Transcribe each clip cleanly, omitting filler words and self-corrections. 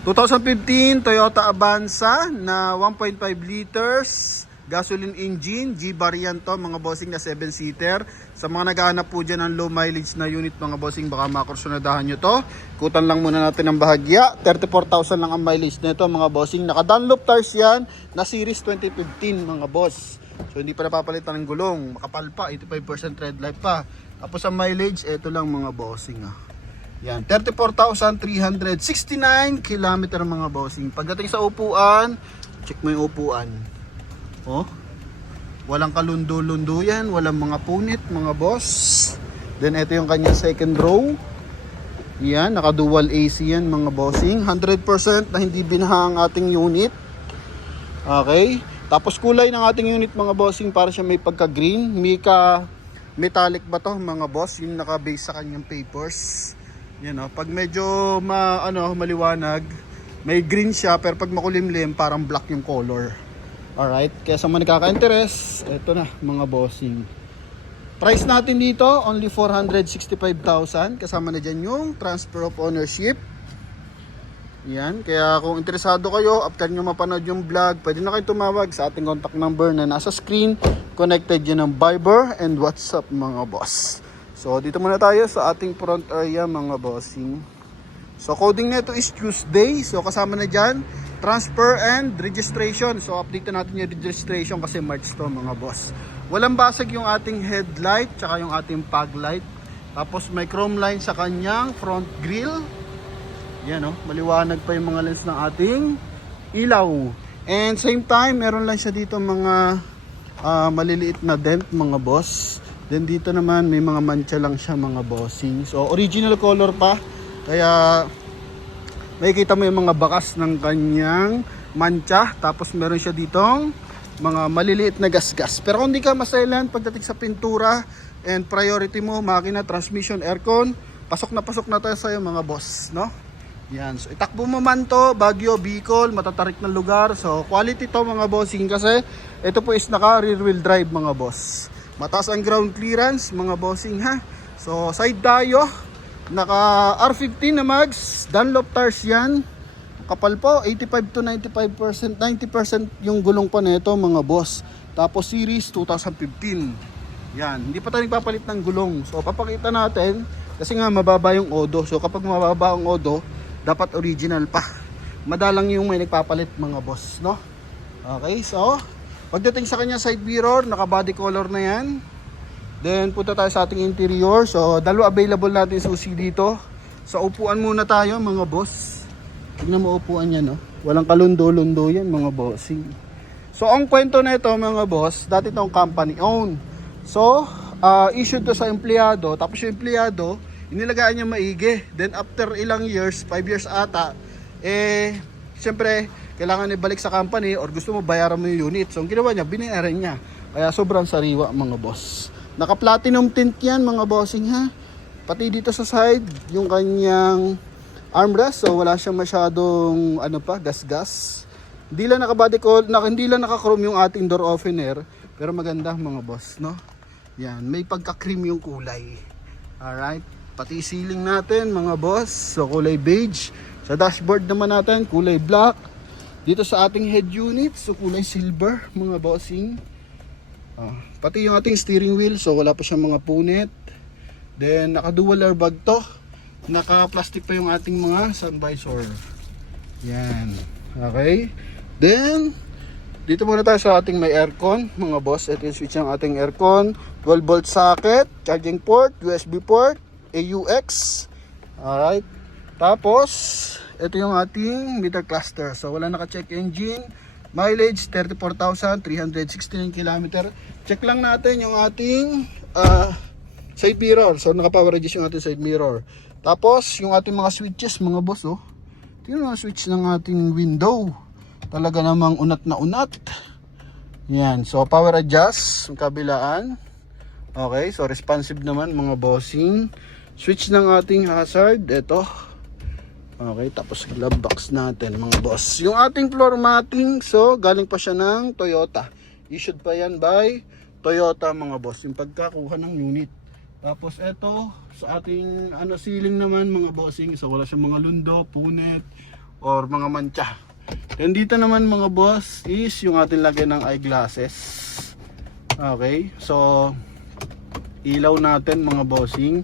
2015 Toyota Avanza na 1.5 liters gasoline engine, G variant to mga bossing na 7-seater. Sa mga naghahanap po dyan ng low mileage na unit mga bossing, baka makursunadahan nyo to. Kutan lang muna natin ng bahagya. 34,000 lang ang mileage nito mga bossing. Naka Dunlop tires yan na series 2015 mga boss. So hindi pa napapalitan ng gulong, makapal pa, 85% red light pa. Tapos ang mileage, ito lang mga bossing Yan, 34,369 kilometer mga bossing. Pagdating sa upuan, check mo yung upuan. Oh, walang kalundo-lundo yan, walang mga punit mga boss. Then ito yung kanyang second row. Yan, naka dual AC yan mga bossing. 100% na hindi binaha ang ating unit. Okay, tapos kulay ng ating unit mga bossing, para siya may pagka-green. Mica metallic ba to mga boss, yung naka-base sa kanyang papers. Yan pag medyo maliwanag, may green siya, pero pag makulimlim parang black yung color. Alright, kaya sa mga nakaka-interest, ito na mga bossing. Price natin dito, only 465,000. Kasama na dyan yung transfer of ownership. Yan, kaya kung interesado kayo, after nyo mapanood yung vlog, pwede na kayo tumawag sa ating contact number na nasa screen. Connected yun ng Viber and WhatsApp mga boss. So dito muna tayo sa ating front area mga bossing. So coding nito is Tuesday. So kasama na dyan transfer and registration. So update natin yung registration kasi March to mga boss. Walang basag yung ating headlight tsaka yung ating fog light. Tapos may chrome line sa kanyang front grille. Yan maliwanag pa yung mga lens ng ating ilaw. And same time meron lang siya dito mga maliliit na dent mga boss. Then dito naman may mga mancha lang siya mga bossing. So original color pa. Kaya makikita mo yung mga bakas ng kanyang mancha. Tapos meron siya ditong mga maliliit na gasgas. Pero kung di ka masailan pagdating sa pintura and priority mo, makina, transmission, aircon, pasok na tayo sa iyo mga boss, no? Yan. So itakbo mo man to, Baguio, Bicol, matatarik na lugar. So quality to mga bossing kasi ito po is naka rear wheel drive mga boss. Mataas ang ground clearance mga bossing So side tayo. Naka R15 na mags, Dunlop tires yan. Kapal po, 85 to 95%, 90% yung gulong pa nito mga boss. Tapos series 2015. Yan, hindi pa tayo nagpapalit ng gulong. So papakita natin, kasi nga mababa yung odo. So kapag mababa ang odo, dapat original pa. Madalang yung may nagpapalit mga boss, no? Okay, so pagdating sa kanya side mirror, naka body color na yan. Then punta tayo sa ating interior. So dalawa available natin susi dito. Sa upuan muna tayo mga boss. Tignan mo upuan yan Walang kalundo-lundo yan mga bossing. So ang kwento na ito mga boss, dati itong company owned. So issued to sa empleyado. Tapos yung empleyado inilagaan niya maigi. Then after ilang years, 5 years ata, siyempre kailangan ibalik sa company or gusto mo bayaran mo yung unit. So ang ginawa niya, binayaran niya. Kaya sobrang sariwa mga boss. Naka platinum tint yan mga bossing Pati dito sa side yung kanyang armrest, so wala siyang masyadong gasgas. Hindi lang hindi lang naka-chrome yung ating door opener, pero maganda mga boss, no? Yan, may pagka-cream yung kulay. Alright, pati ceiling natin mga boss, so kulay beige. Sa dashboard naman natin kulay black. Dito sa ating head unit, so kulay silver mga bossing. Pati yung ating steering wheel, so wala pa siyang mga punit. Then naka dual airbag to. Naka plastic pa yung ating mga sun visor. Yan. Okay. Then dito muna tayo sa ating may aircon mga boss. Ito yung switch ng ating aircon. 12 volt socket, charging port, USB port, AUX. Alright. Tapos ito yung ating meter cluster. So wala naka-check engine. Mileage 34,369 km. Check lang natin yung ating side mirror. So naka-power adjust yung ating side mirror. Tapos yung ating mga switches mga boss tingnan mo ang switch ng ating window. Talaga namang unat na unat. Yan. So power adjust yung kabilaan. Okay, so responsive naman mga bossing. Switch ng ating hazard, ito. Okay, tapos glove box natin mga boss. Yung ating floor matting, so galing pa siya ng Toyota. Issued pa yan by Toyota mga boss, yung pagkakuha ng unit. Tapos ito, sa ating ceiling naman mga bossing, so wala siyang mga lundo, punit, or mga mancha. Then dito naman mga boss is yung ating lagyan ng eyeglasses. Okay, so ilaw natin mga bossing.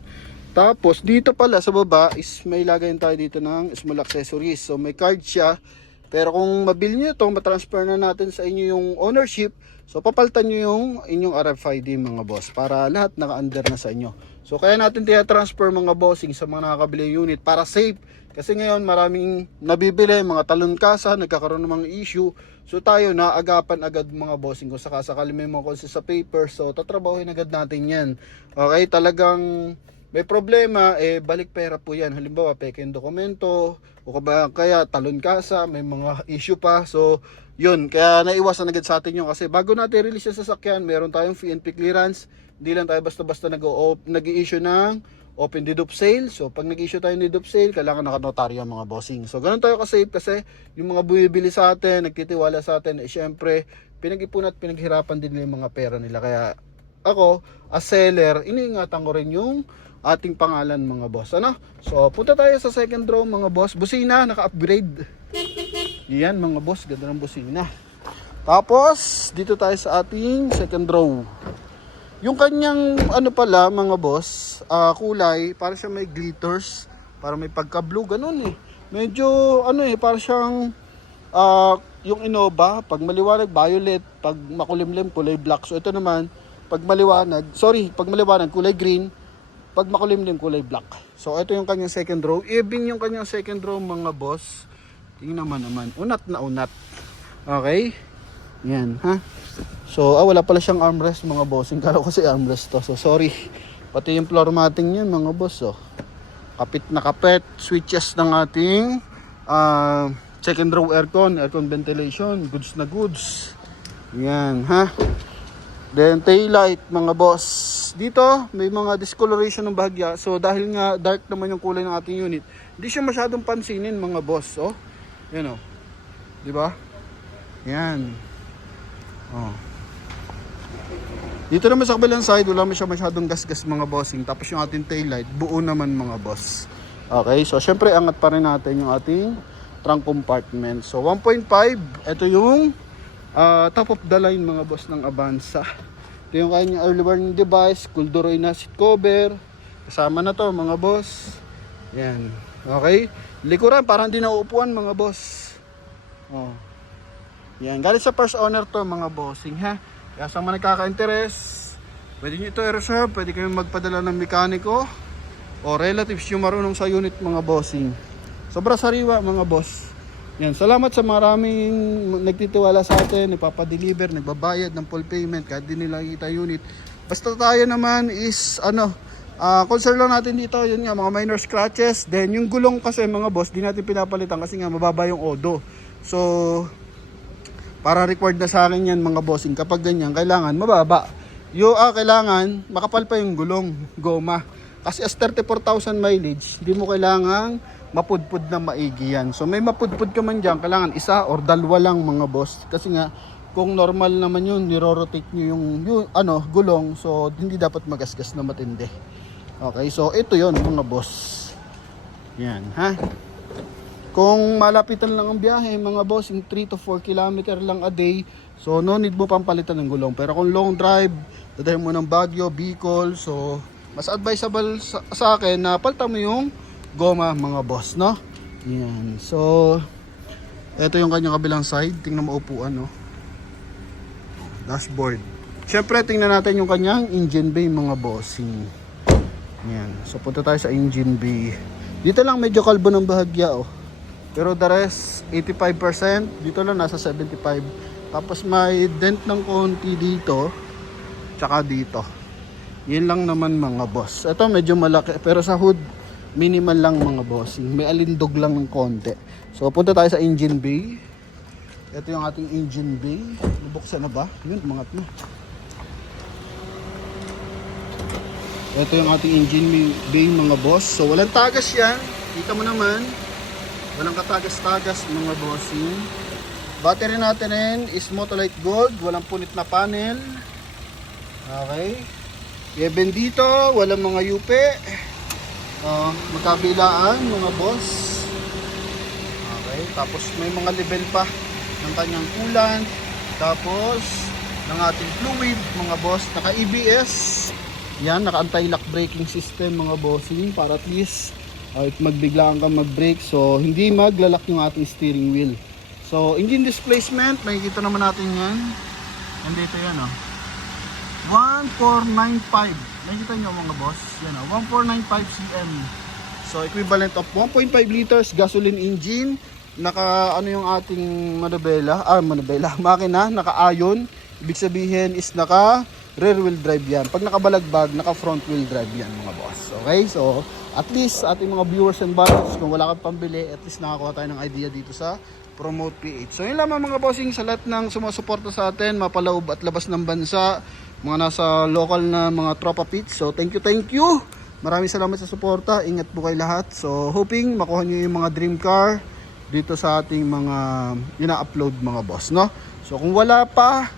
Tapos dito pala sa baba is may lagayin tayo dito ng small accessories. So may card siya. Pero kung mabili nyo ito, matransfer na natin sa inyo yung ownership. So papalitan nyo yung inyong RFID mga boss para lahat naka-under na sa inyo. So kaya natin transfer mga bossing sa mga nakakabili unit para safe. Kasi ngayon maraming nabibili, mga talon kasa, nagkakaroon ng mga issue. So tayo naagapan agad mga bossing kung sakasakali may mga konsi sa paper. So tatrabahuin agad natin yan. Okay, talagang may problema, balik pera po yan. Halimbawa, peke yung dokumento, o kaya talon kasa, may mga issue pa. So, yun, kaya naiwasan agad sa atin yun. Kasi bago natin release yung sasakyan, meron tayong PNP clearance. Hindi lang tayo basta-basta nag-i-issue ng open deed of sale. So, pag nag-issue tayo ng deed of sale, kailangan nakanotaryo ang mga bossing. So, ganun tayo ka-safe kasi yung mga bumibili sa atin, nagtitiwala sa atin, syempre, pinag-ipon at pinaghirapan din nila yung mga pera nila. Kaya, ako, as seller, iniingatan ko rin yung ating pangalan mga boss, ano? So punta tayo sa second row mga boss. Busina, naka-upgrade. Yan mga boss, ganda ng busina. Tapos dito tayo sa ating second row. Yung kanyang ano pala mga boss, kulay, para siya may glitters, para may pagka-blue ganun eh. Medyo ano eh, para siyang yung Innova, pag maliwanag violet, pag makulimlim kulay black. So ito naman, pag maliwanag kulay green, pag makulimlim kulay black. So ito yung kanyang second row. Even yung kanyang second row mga boss, tingnan naman, unat na unat. Okay? Yan, ha? So wala pala siyang armrest mga boss. Kala ko kasi armrest to. So sorry. Pati yung floor matting niyan mga boss, oh. Kapit na kapit. Switches ng ating second row aircon ventilation, goods na goods. Yan, ha? Then tail light mga boss. Dito may mga discoloration ng bahagya. So dahil nga dark naman yung kulay ng ating unit, hindi siya masyadong pansinin mga boss, oh. Yan, oh. 'Di ba? Yan. Oh. Dito naman sa kabilang side, wala man siya masyadong gas-gas mga bossing. Tapos yung ating tail light, buo naman mga boss. Okay, so syempre angat pa rin natin yung ating trunk compartment. So 1.5, ito yung top of the line mga boss ng Avanza. Ito yung kanyang early warning device, Kulduroy na seat cover. Kasama na to mga boss. Yan. Okay. Likuran, parang hindi nauupuan mga boss. Oh. Yan. Galing sa first owner to mga bossing, ha. Kaya sa mga nagkaka-interest, pwede nyo ito i-reserve. Pwede kayo magpadala ng mekaniko o relatives yung marunong sa unit mga bossing. Sobra sariwa mga boss. Yan, salamat sa maraming nagtitiwala sa atin, nagpapadeliver, nagbabayad ng full payment kahit di nila kita unit. Basta tayo naman is concern lang natin dito, yun nga, mga minor scratches. Then yung gulong kasi mga boss, di natin pinapalitan kasi nga mababa yung odo. So para required na sa akin yan mga bossing, kapag ganyan kailangan mababa. Kailangan makapal pa yung gulong, goma. Kasi as 34,000 mileage, hindi mo kailangang mapudpud na maigi yan. So may mapudpud ka man dyan, kailangan isa or dalawa lang mga boss. Kasi nga, kung normal naman yun, niro-rotate nyo yung gulong. So hindi dapat magasgas na matindi. Okay, so ito yon mga boss. Yan, ha? Kung malapitan lang ang biyahe mga boss, yung 3 to 4 km lang a day, so no need mo pang palitan ng gulong. Pero kung long drive, dadahin mo ng Baguio, Bicol, so mas advisable sa akin na palitan mo yung goma mga boss, no? Yan. So ito yung kanyang kabilang side. Tingnan mo upuan, no? Dashboard. Syempre tingnan natin yung kanyang engine bay mga bossing. Yan. So punta tayo sa engine bay. Dito lang medyo kalbo ng bahagya, oh. Pero the rest 85%, dito lang nasa 75. Tapos may dent ng konti dito, tsaka dito. Yan lang naman mga boss. Ito medyo malaki, pero sa hood minimal lang mga bossing. May alindog lang ng konti. So punta tayo sa engine bay. Ito yung ating engine bay. Nabuksan na ba? Yun, umangat na. Ito yung ating engine bay mga boss. So walang tagas yan. Kita mo naman. Walang katagas-tagas mga bossing. Battery natin rin is Motolite Gold. Walang punit na panel. Okay. Even dito, walang mga yupe. Magkabilaan mga boss. Okay. Tapos may mga level pa ng kanyang coolant. Tapos ng ating fluid mga boss. Naka ABS. Yan, naka anti-lock braking system mga bossing para at least if magbiglaan ka mag-brake, so hindi maglalak yung ating steering wheel. So engine displacement, makikita naman natin yan. Nandito yan 1495. Nakikita nyo mga boss, yan 1495 cm. So equivalent of 1.5 liters gasoline engine. Naka ano yung ating makina, naka-ion. Ibig sabihin is naka rear wheel drive yan. Pag nakabalagbag, naka front wheel drive yan mga boss. Okay, so at least sa ating mga viewers and buyers, kung wala kang pambili, at least nakakuha tayo ng idea dito sa Promote PH. So yun lamang mga bossing, sa lahat ng sumusuporta sa atin, mapaloob at labas ng bansa, mga nasa local na mga tropa pits. So thank you. Maraming salamat sa suporta. Ingat po kayo lahat. So hoping makuha nyo yung mga dream car dito sa ating mga ina-upload mga boss, no? So kung wala pa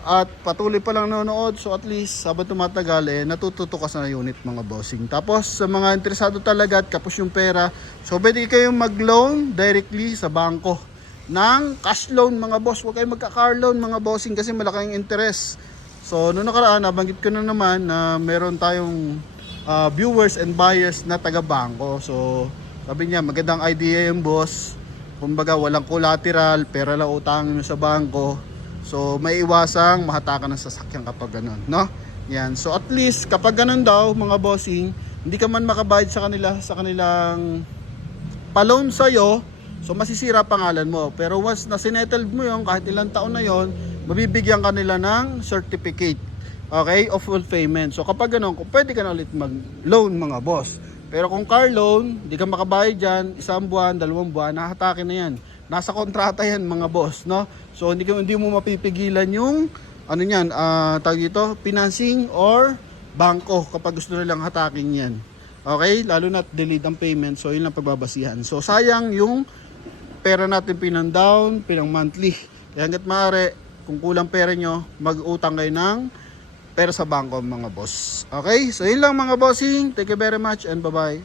at patuloy pa lang nanonood, so at least habang tumatagal natututo ka sa unit mga bossing. Tapos sa mga interesado talaga at kapos yung pera, so pwede kayong mag-loan directly sa bangko ng cash loan mga boss. Huwag kayong magka-car loan mga bossing kasi malaking interest. So noong nakaraan, nabanggit ko na naman na meron tayong viewers and buyers na taga-bangko. So sabi niya magandang idea yung boss, kumbaga walang collateral, pera lang utangin mo sa bangko. So may iwasang mahatakan ng sasakyan kapag ganun, no? Yan. So at least kapag ganun daw mga bossing, hindi ka man makabayad sa kanilang pa-loan sa iyo, so masisira pangalan mo. Pero once na sinettled mo 'yon, kahit ilang taon na 'yon, mabibigyan ka nila ng certificate, okay, of full payment. So kapag ganun, pwede ka na ulit mag-loan mga boss. Pero kung car loan, hindi ka makabayad diyan, 1 buwan, 2 buwan, nahatakin na 'yan. Nasa kontrata yan mga boss, no? So hindi mo mapipigilan yung ano niyan, tawag dito, financing or bangko kapag gusto nilang hatakin yan. Okay? Lalo na delayed ang payment, so yun lang pagbabasihan. So sayang yung pera natin pinang-down, pinang-monthly. Kaya hangga't maaari, kung kulang pera nyo, mag-utang kayo ng pera sa bangko mga boss. Okay? So yun lang mga bossing. Thank you very much and bye-bye.